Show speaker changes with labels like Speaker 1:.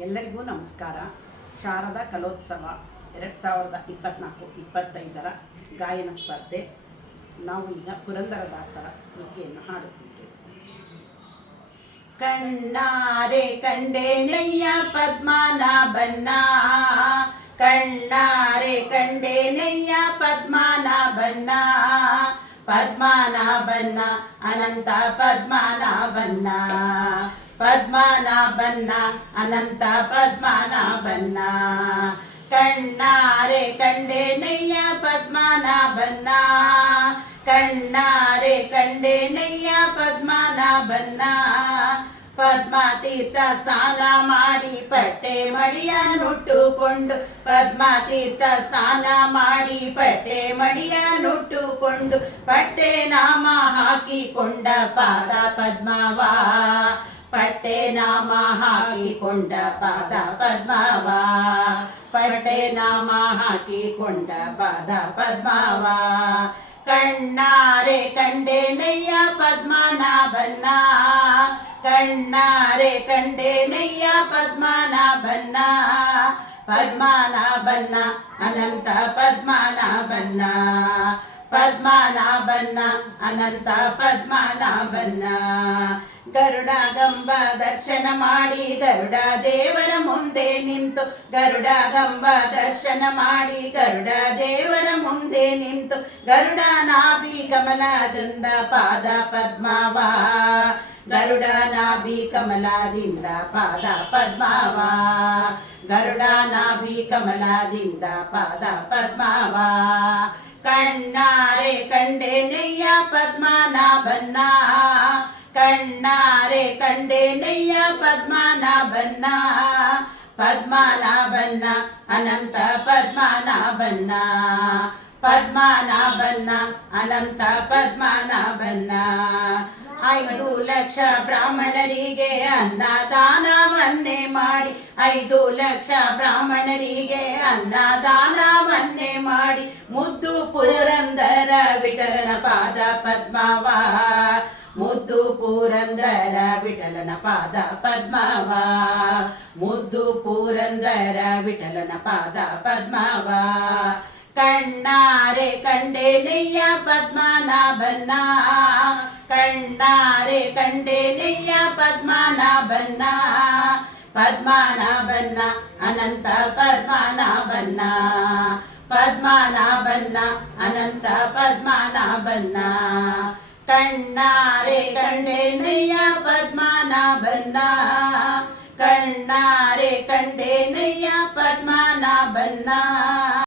Speaker 1: ಎಲ್ಲರಿಗೂ ನಮಸ್ಕಾರ. ಶಾರದಾ ಕಲೋತ್ಸವ ಎರಡು ಸಾವಿರದ ಇಪ್ಪತ್ತ್ನಾಲ್ಕು ಇಪ್ಪತ್ತೈದರ ಗಾಯನ ಸ್ಪರ್ಧೆ. ನಾವು ಈಗ ಪುರಂದರದಾಸರ ಕೃತಿಯನ್ನು ಹಾಡುತ್ತಿದ್ದೇವೆ. ಕಣ್ಣಾರೆ ಕಂಡೇನಯ್ಯ ಪದ್ಮನಾಭನ್ನ. ಕಣ್ಣಾರೆ ಕಂಡೇನಯ್ಯ ಪದ್ಮನಾಭನ್ನ. ಪದ್ಮನಾಭನ್ನ, ಅನಂತ ಪದ್ಮನಾಭನ್ನ. ಪದ್ಮನಾಭನ್ನ ಅನಂತ ಪದ್ಮನಾಭನ್ನ. ಕಣ್ಣಾರೆ ಕಂಡೇನಯ್ಯ ಪದ್ಮನಾಭನ್ನ. ಕಣ್ಣಾರೆ ಕಂಡೇನಯ್ಯ ಪದ್ಮನಾಭನ್ನ. ಪದ್ಮತೀರ್ಥ ಸ್ನಾನ ಮಾಡಿ ಪಟ್ಟೆ ಮಡಿಯ ನುಟ್ಟುಕೊಂಡು ಪದ್ಮತೀರ್ಥ ಸ್ನಾನ ಮಾಡಿ ಪಟ್ಟೆ ಮಡಿಯ ನುಟ್ಟುಕೊಂಡು ಪಟ್ಟೆ ನಾಮ ಹಾಕಿಕೊಂಡ ಪಾದ ಪದ್ಮವ. ಪಟ್ಟೆ ನಾಮ ಹಾಕಿಕೊಂಡ ಪಾದ ಪದ್ಮವ ಪಟ್ಟೆ ನಾಮ ಹಾಕಿಕೊಂಡ ಪಾದ ಪದ್ಮವ ಕಣ್ಣಾರೆ ಕಂಡೇನಯ್ಯ ಪದ್ಮನಾಭನ್ನ ಕಣ್ಣಾರೆ ಕಂಡೇನಯ್ಯ ಪದ್ಮನಾಭನ್ನ ಪದ್ಮನಾಭನ್ನ ಅನಂತ ಪದ್ಮನಾಭನ್ನ ಪದ್ಮನಾಭನ್ನ ಅನಂತ ಪದ್ಮನಾಭನ್ನ ಗರುಡ ಗಂಬ ದರ್ಶನ ಮಾಡಿ, ಗರುಡ ದೇವರ ಮುಂದೆ ನಿಂತು. ಗರುಡಾಗಂಬ ದರ್ಶನ ಮಾಡಿ, ಗರುಡ ದೇವರ ಮುಂದೆ ನಿಂತು. ಗರುಡ ನಾಭಿ ಕಮಲದಿಂದ ಪಾದ ಪದ್ಮಾವ. ಗರುಡ ನಾಭಿ ಕಮಲದಿಂದ ಪಾದ ಪದ್ಮಾವ. ಗರುಡ ನಾಭಿ ಕಮಲದಿಂದ ಪಾದ ಪದ್ಮಾವ. ಕಣ್ಣಾರೆ ಕಂಡೆ ನೆಯ್ಯ ಪದ್ಮನಾಭನ್ನ ಕಣ್ಣಾರೆ ಕಂಡೇನಯ್ಯ ಪದ್ಮನಾಭನ್ನ. ಪದ್ಮನಾಭನ್ನ, ಅನಂತ ಪದ್ಮನಾಭನ್ನ. ಪದ್ಮನಾಭನ್ನ, ಅನಂತ ಪದ್ಮನಾಭನ್ನ. ಐದು ಲಕ್ಷ ಬ್ರಾಹ್ಮಣರಿಗೆ ಅನ್ನದಾನವನ್ನೇ ಮಾಡಿ. ಐದು ಲಕ್ಷ ಬ್ರಾಹ್ಮಣರಿಗೆ ಅನ್ನದಾನವನ್ನೇ ಮಾಡಿ. ಮುದ್ದು ಪುರಂದರ ವಿಠಲನ ಪಾದ ಪದ್ಮವ. ಪುರಂದರ ವಿಠಲನ ಪಾದ ಪದ್ಮವ. ಮುದ್ದು ಪುರಂದರ ವಿಠಲನ ಪಾದ ಪದ್ಮವ. ಕಣ್ಣಾರೆ ಕಂಡೇನಯ್ಯ ಪದ್ಮನಾಭನ್ನ ಕಣ್ಣಾರೆ ಕಂಡೇನಯ್ಯ ಪದ್ಮನಾಭನ್ನ ಪದ್ಮನಾಭನ್ನ ಅನಂತ ಪದ್ಮನಾಭನ್ನ ಪದ್ಮನಾಭನ್ನ ಅನಂತ ಪದ್ಮನಾಭನ್ನ ಕಣ್ಣಾರೆ ಕಂಡೇನಯ್ಯ ಪದ್ಮನಾಭನ್ನ ಕಣ್ಣಾರೆ ಕಂಡೇನಯ್ಯ ಪದ್ಮನಾಭನ್ನ